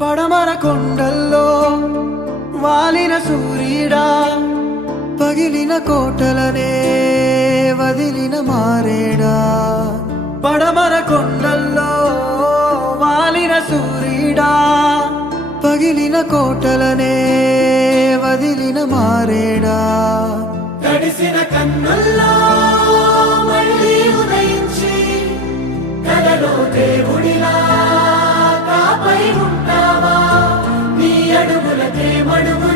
పడమర కొండల్లో వాలిన సూర్యుడా పగిలిన కోటలనే వదిలిన మారేడా పడమర కొండల్లో వాలిన సూర్యుడా పగిలిన కోటలనే వదిలిన మారేడా తడిసిన కన్నుల్లో మేమడుగు